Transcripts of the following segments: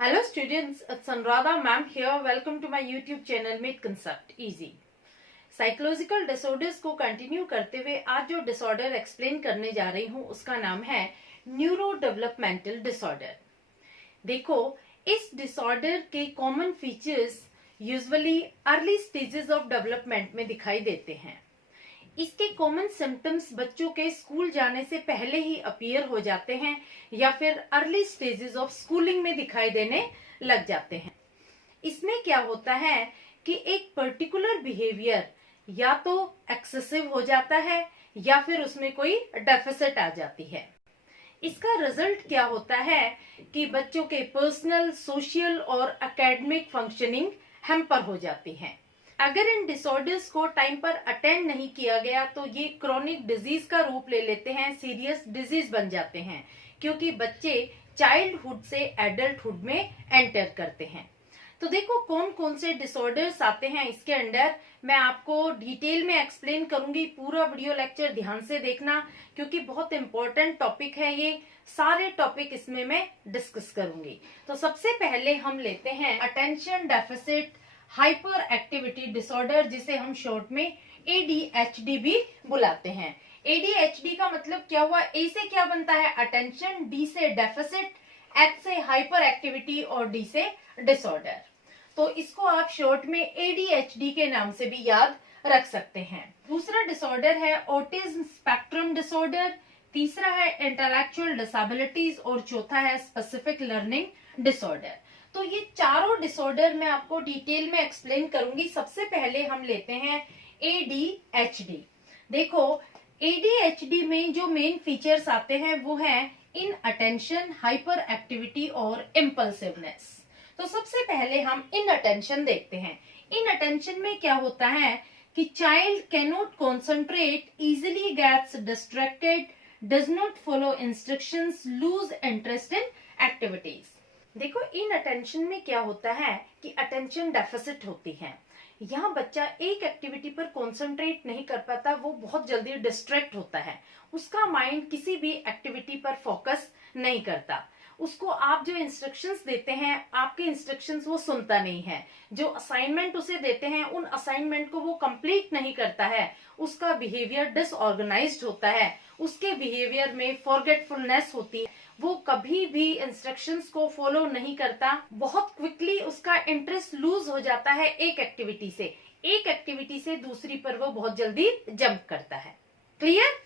Hello students, it's Anuradha ma'am here. Welcome to my YouTube channel Meet Concept Easy. Psychological disorders को continue करते हुए आज जो disorder explain करने जा रही हूँ उसका नाम है न्यूरो डेवलपमेंटल डिसऑर्डर। देखो, इस डिसऑर्डर के common features usually early stages of development में दिखाई देते हैं। इसके कॉमन सिम्टम्स बच्चों के स्कूल जाने से पहले ही अपीयर हो जाते हैं या फिर अर्ली स्टेजेस ऑफ स्कूलिंग में दिखाई देने लग जाते हैं। इसमें क्या होता है कि एक पर्टिकुलर बिहेवियर या तो एक्सेसिव हो जाता है या फिर उसमें कोई डेफिसिट आ जाती है। इसका रिजल्ट क्या होता है कि बच्चों के पर्सनल, सोशल और एकेडमिक फंक्शनिंग हैम्पर हो जाती है। अगर इन डिसऑर्डर्स को टाइम पर अटेंड नहीं किया गया तो ये क्रोनिक डिजीज का रूप ले लेते हैं, सीरियस डिजीज बन जाते हैं, क्योंकि बच्चे चाइल्डहुड से एडल्टहुड में एंटर करते हैं। तो देखो कौन कौन से डिसऑर्डर्स आते हैं इसके अंडर, मैं आपको डिटेल में एक्सप्लेन करूंगी। पूरा वीडियो लेक्चर ध्यान से देखना क्योंकि बहुत इंपॉर्टेंट टॉपिक है ये। सारे टॉपिक इसमें मैं डिस्कस करूंगी। तो सबसे पहले हम लेते हैं attention deficit hyper activity disorder, जिसे हम शॉर्ट में ADHD भी बुलाते हैं। ADHD का मतलब क्या हुआ? A से क्या बनता है? अटेंशन, D से डेफिसिट, H से हाइपर एक्टिविटी और D से डिसऑर्डर। तो इसको आप शॉर्ट में ADHD के नाम से भी याद रख सकते हैं। दूसरा डिसऑर्डर है ऑटिज्म स्पेक्ट्रम डिसऑर्डर, तीसरा है इंटेलेक्चुअल डिसेबिलिटीज और चौथा है स्पेसिफिक लर्निंग डिसऑर्डर। तो ये चारों डिसऑर्डर मैं आपको डिटेल में एक्सप्लेन करूंगी। सबसे पहले हम लेते हैं ADHD। देखो, ADHD में जो मेन फीचर्स आते हैं वो है इन अटेंशन, हाइपर एक्टिविटी और इम्पल्सिवनेस। तो सबसे पहले हम इन अटेंशन देखते हैं। इन अटेंशन में क्या होता है कि child can not concentrate, easily gets distracted, does not follow instructions, lose interest in activities. देखो, इन अटेंशन में क्या होता है कि अटेंशन डेफिसिट होती है। यहाँ बच्चा एक एक्टिविटी पर कंसंट्रेट नहीं कर पाता, वो बहुत जल्दी डिस्ट्रैक्ट होता है, उसका माइंड किसी भी एक्टिविटी पर फोकस नहीं करता। उसको आप जो इंस्ट्रक्शंस देते हैं, आपके इंस्ट्रक्शंस वो सुनता नहीं है। जो असाइनमेंट उसे देते हैं उन असाइनमेंट को वो कंप्लीट नहीं करता है। उसका बिहेवियर डिसऑर्गेनाइज्ड होता है, उसके बिहेवियर में फॉरगेटफुलनेस होती है, वो कभी भी इंस्ट्रक्शंस को फॉलो नहीं करता। बहुत क्विकली उसका इंटरेस्ट लूज हो जाता है एक एक्टिविटी से दूसरी पर वो बहुत जल्दी जंप करता है। क्लियर?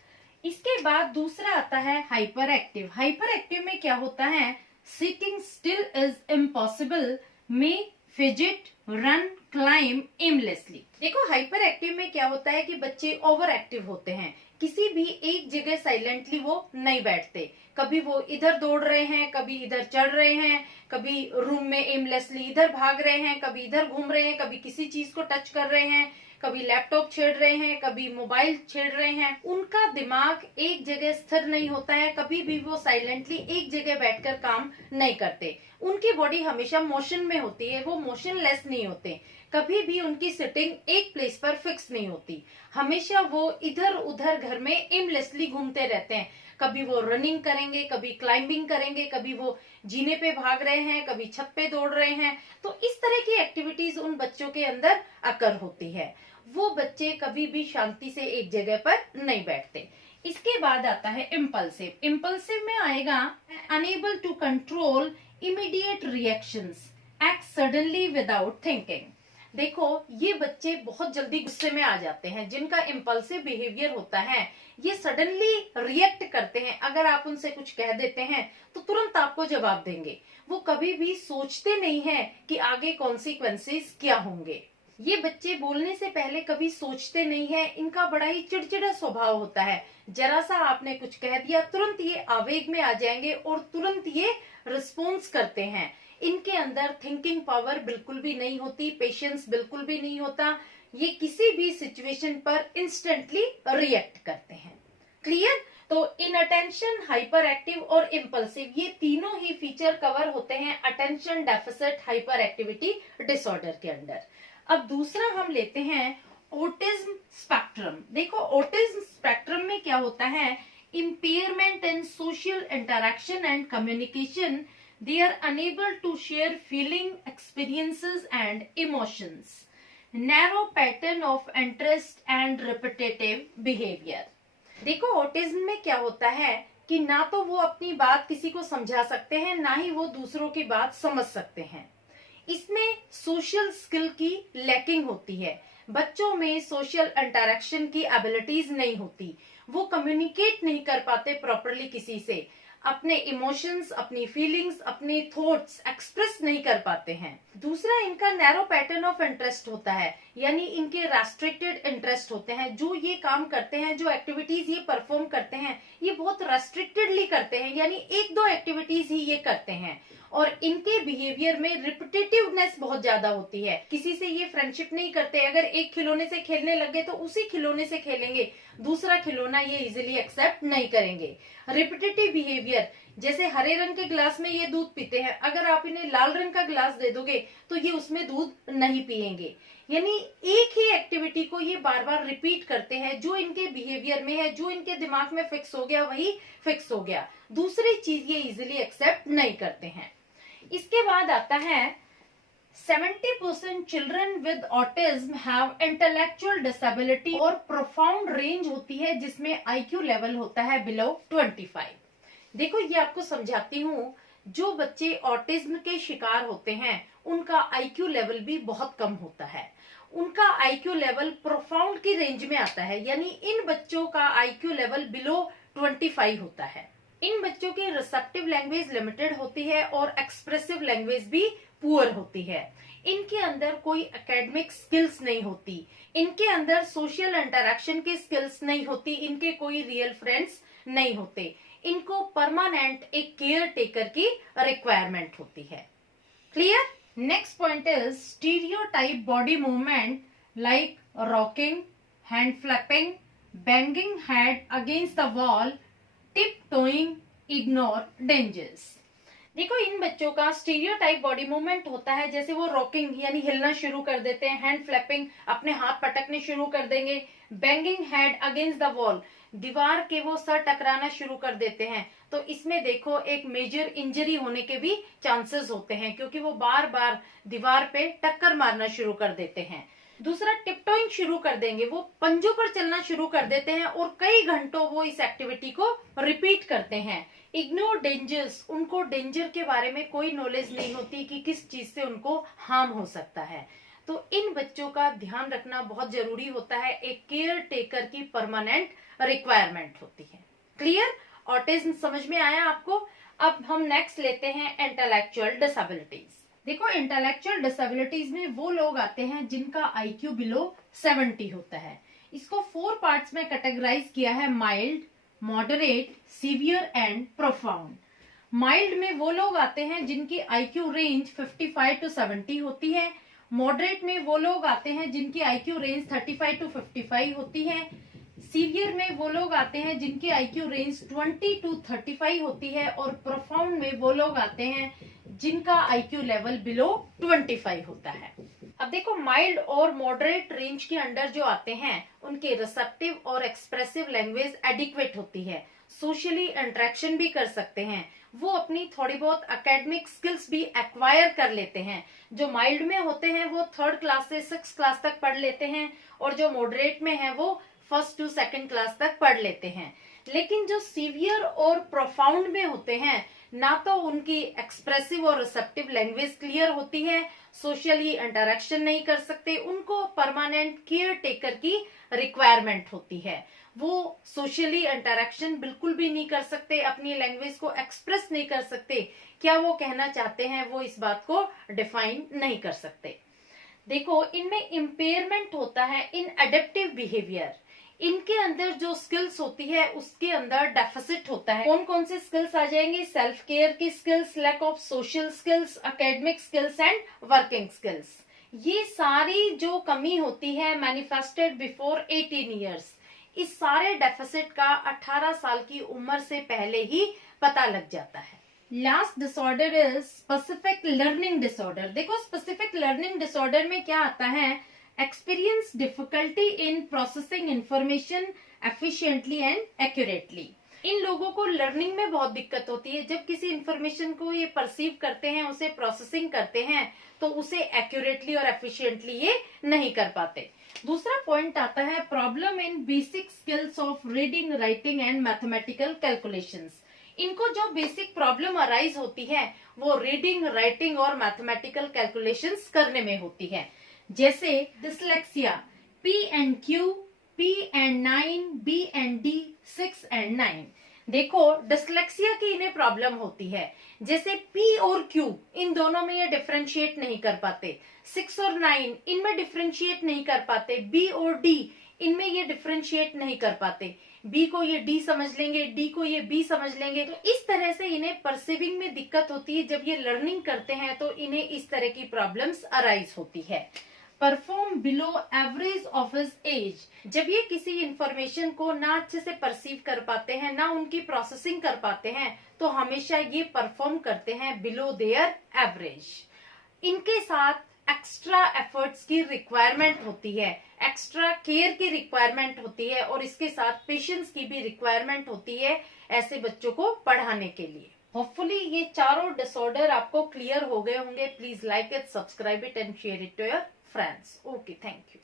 इसके बाद दूसरा आता है हाइपर एक्टिव। हाइपर एक्टिव में क्या होता है? सिटिंग स्टिल इज इम्पॉसिबल, में फिजिट, रन, क्लाइम एमलेसली। देखो, हाइपर एक्टिव में क्या होता है कि बच्चे ओवर एक्टिव होते हैं, किसी भी एक जगह साइलेंटली वो नहीं बैठते। कभी वो इधर दौड़ रहे हैं, कभी इधर चढ़ रहे हैं, कभी रूम में एमलेसली इधर भाग रहे हैं, कभी इधर घूम रहे हैं, कभी किसी चीज को टच कर रहे हैं, कभी लैपटॉप छेड़ रहे हैं, कभी मोबाइल छेड़ रहे हैं। उनका दिमाग एक जगह स्थिर नहीं होता है, कभी भी वो साइलेंटली एक जगह बैठकर काम नहीं करते। उनकी बॉडी हमेशा मोशन में होती है, वो मोशनलेस नहीं होते। कभी भी उनकी सिटिंग एक प्लेस पर फिक्स नहीं होती, हमेशा वो इधर उधर घर में एमलेसली घूमते रहते हैं। कभी वो रनिंग करेंगे, कभी क्लाइंबिंग करेंगे, कभी वो जीने पे भाग रहे हैं, कभी छत पे दौड़ रहे हैं। तो इस तरह की एक्टिविटीज उन बच्चों के अंदर अकर होती है। वो बच्चे कभी भी शांति से एक जगह पर नहीं बैठते। इसके बाद आता है इम्पल्सिव। इम्पल्सिव में आएगा unable to control immediate reactions, act suddenly without thinking. देखो, ये बच्चे बहुत जल्दी गुस्से में आ जाते हैं। जिनका इम्पल्सिव बिहेवियर होता है, ये सडनली रिएक्ट करते हैं। अगर आप उनसे कुछ कह देते हैं तो तुरंत आपको जवाब देंगे। वो कभी भी सोचते नहीं है कि आगे कॉन्सिक्वेंसेस क्या होंगे। ये बच्चे बोलने से पहले कभी सोचते नहीं है। इनका बड़ा ही चिड़चिड़ा स्वभाव होता है। जरा सा आपने कुछ कह दिया, तुरंत ये आवेग में आ जाएंगे और तुरंत ये रिस्पॉन्स करते हैं। इनके अंदर थिंकिंग पावर बिल्कुल भी नहीं होती, पेशेंस बिल्कुल भी नहीं होता। ये किसी भी सिचुएशन पर इंस्टेंटली रिएक्ट करते हैं। क्लियर? तो इनअटेंशन, हाइपर एक्टिव और इम्पल्सिव, ये तीनों ही फीचर कवर होते हैं attention deficit hyper activity disorder के अंदर। अब दूसरा हम लेते हैं ऑटिज्म स्पेक्ट्रम। देखो, ऑटिज्म स्पेक्ट्रम में क्या होता है? Impairment in social interaction and communication, They are unable to share feeling, experiences and emotions. Narrow pattern of interest and repetitive behavior. देखो ऑटिज्म में क्या होता है कि ना तो वो अपनी बात किसी को समझा सकते हैं, ना ही वो दूसरों की बात समझ सकते हैं। इसमें सोशल स्किल की लैकिंग होती है। बच्चों में सोशल इंटरेक्शन की एबिलिटीज नहीं होती, वो कम्युनिकेट नहीं कर पाते प्रॉपरली किसी से, अपने इमोशंस, अपनी फीलिंग्स, अपने थॉट्स एक्सप्रेस नहीं कर पाते हैं। दूसरा, इनका नैरो पैटर्न ऑफ इंटरेस्ट होता है, यानी इनके रेस्ट्रिक्टेड इंटरेस्ट होते हैं। जो ये काम करते हैं, जो एक्टिविटीज ये परफॉर्म करते हैं, ये बहुत रेस्ट्रिक्टेडली करते हैं, यानी एक दो एक्टिविटीज ही ये करते हैं। और इनके बिहेवियर में रिपीटेटिवनेस बहुत ज्यादा होती है। किसी से ये फ्रेंडशिप नहीं करते, अगर एक खिलौने से खेलने लग गए तो उसी खिलौने से खेलेंगे, दूसरा खिलौना ये इजीली एक्सेप्ट नहीं करेंगे। रिपीटेटिव बिहेवियर, जैसे हरे रंग के ग्लास में ये दूध पीते हैं, अगर आप इन्हें लाल रंग का ग्लास दे दोगे तो ये उसमें दूध नहीं पिएंगे। यानी एक ही एक्टिविटी को ये बार बार रिपीट करते हैं। जो इनके बिहेवियर में है, जो इनके दिमाग में फिक्स हो गया वही फिक्स हो गया, दूसरी चीज ये इजीली एक्सेप्ट नहीं करते हैं। इसके बाद आता है 70% children with autism have intellectual disability और प्रोफाउंड रेंज होती है जिसमें आईक्यू लेवल होता है बिलो 25। देखो ये आपको समझाती हूँ, जो बच्चे ऑटिज्म के शिकार होते हैं उनका आईक्यू लेवल भी बहुत कम होता है। उनका आईक्यू लेवल प्रोफाउंड की रेंज में आता है, यानी इन बच्चों का आईक्यू लेवल बिलो 25 होता है। इन बच्चों की रिसेप्टिव लैंग्वेज लिमिटेड होती है और एक्सप्रेसिव लैंग्वेज भी पुअर होती है। इनके अंदर कोई एकेडमिक स्किल्स नहीं होती, इनके अंदर सोशल इंटरेक्शन की स्किल्स नहीं होती, इनके कोई रियल फ्रेंड्स नहीं होते। इनको परमानेंट एक केयर टेकर की रिक्वायरमेंट होती है। Clear? Next point is stereotype body movement like rocking, hand flapping, banging head against the wall, tip towing, ignore dangers. देखो इन बच्चों का स्टीरियोटाइप बॉडी मूवमेंट होता है, जैसे वो रॉकिंग यानी हिलना शुरू कर देते हैं, हैंड फ्लैपिंग अपने हाथ पटकने शुरू कर देंगे, banging head against the wall दीवार के वो सर टकराना शुरू कर देते हैं। तो इसमें देखो एक मेजर इंजरी होने के भी चांसेस होते हैं, क्योंकि वो बार बार दीवार पे टक्कर मारना शुरू कर देते हैं। दूसरा, टिपटोइंग शुरू कर देंगे, वो पंजों पर चलना शुरू कर देते हैं और कई घंटों वो इस एक्टिविटी को रिपीट करते हैं। इग्नोर डेंजर्स, उनको डेंजर के बारे में कोई नॉलेज नहीं होती कि किस चीज से उनको हार्म हो सकता है। तो इन बच्चों का ध्यान रखना बहुत जरूरी होता है, एक केयर टेकर की परमानेंट रिक्वायरमेंट होती है। क्लियर? ऑटिज्म समझ में आया आपको? अब हम नेक्स्ट लेते हैं इंटेलेक्चुअल डिसेबिलिटीज। देखो इंटेलेक्चुअल डिसेबिलिटीज में वो लोग आते हैं जिनका आईक्यू बिलो 70 होता है। इसको 4 पार्ट्स में कैटेगराइज किया है, mild, moderate, severe and profound. Mild में वो लोग आते हैं जिनकी आईक्यू रेंज 55 to 70 होती है। मॉडरेट में वो लोग आते हैं जिनकी आईक्यू रेंज 35 to 55 होती है। सीवियर में वो लोग आते हैं जिनकी आईक्यू रेंज 20 to 35 होती है। और प्रोफाउंड में वो लोग आते हैं जिनका आईक्यू लेवल बिलो 25 होता है। अब देखो माइल्ड और मॉडरेट रेंज के अंडर जो आते हैं उनके रिसेप्टिव और एक्सप्रेसिव लैंग्वेज एडिक्वेट होती है, सोशली इंटरेक्शन भी कर सकते हैं, वो अपनी थोड़ी बहुत एकेडमिक स्किल्स भी एक्वायर कर लेते हैं। जो माइल्ड में होते हैं वो 3rd क्लास से 6th क्लास तक पढ़ लेते हैं, और जो मॉडरेट में है वो 1st to 2nd क्लास तक पढ़ लेते हैं। लेकिन जो सीवियर और प्रोफाउंड में होते हैं, ना तो उनकी एक्सप्रेसिव और रिसेप्टिव लैंग्वेज क्लियर होती है, सोशली इंटरेक्शन नहीं कर सकते, उनको परमानेंट केयर टेकर की रिक्वायरमेंट होती है। वो सोशली इंटरेक्शन बिल्कुल भी नहीं कर सकते, अपनी लैंग्वेज को एक्सप्रेस नहीं कर सकते, क्या वो कहना चाहते हैं वो इस बात को डिफाइन नहीं कर सकते। देखो इनमें इम्पेयरमेंट होता है इन एडेप्टिव बिहेवियर, इनके अंदर जो स्किल्स होती है उसके अंदर डेफिसिट होता है। कौन कौन से स्किल्स आ जाएंगे? सेल्फ केयर की skills, lack of social skills, academic skills and working skills. ये सारी जो कमी होती है मैनिफेस्टेड बिफोर 18 ईयर्स, इस सारे डेफिसिट का 18 साल की उम्र से पहले ही पता लग जाता है। Last disorder is specific learning disorder. देखो स्पेसिफिक लर्निंग डिसऑर्डर में क्या आता है? Experience difficulty in processing information efficiently and accurately. इन लोगों को लर्निंग में बहुत दिक्कत होती है। जब किसी इंफॉर्मेशन को ये परसीव करते हैं, उसे प्रोसेसिंग करते हैं, तो उसे एक्यूरेटली और एफिशिएंटली ये नहीं कर पाते। दूसरा पॉइंट आता है problem in basic skills of reading, writing and mathematical calculations. इनको जो बेसिक प्रॉब्लम अराइज होती है वो रीडिंग, राइटिंग और मैथमेटिकल कैलकुलेशंस करने में होती है। जैसे dyslexia, P and Q, P and 9, B and D, 6 and 9। देखो डिसलेक्सिया की इन्हें प्रॉब्लम होती है। जैसे P और Q इन दोनों में ये डिफरेंशिएट नहीं कर पाते, 6 और 9 इनमें डिफरेंशिएट नहीं कर पाते, B और D इनमें ये डिफरेंशिएट नहीं कर पाते। B को ये D समझ लेंगे, D को ये B समझ लेंगे। तो इस तरह से इन्हें परसीविंग में दिक्कत होती है। जब ये लर्निंग करते हैं तो इन्हें इस तरह की प्रॉब्लम्स अराइज होती है। Perform below average of his age, जब ये किसी इंफॉर्मेशन को ना अच्छे से परसीव कर पाते हैं, ना उनकी प्रोसेसिंग कर पाते हैं, तो हमेशा ये परफॉर्म करते हैं बिलो देयर एवरेज। इनके साथ एक्स्ट्रा एफर्ट्स की रिक्वायरमेंट होती है, एक्स्ट्रा केयर की रिक्वायरमेंट होती है, और इसके साथ पेशेंस की भी रिक्वायरमेंट होती है ऐसे बच्चों को पढ़ाने के लिए। होपफुली ये चारों डिसऑर्डर आपको क्लियर हो गए होंगे। Please like it, subscribe it and share it to your friends. Okay, thank you.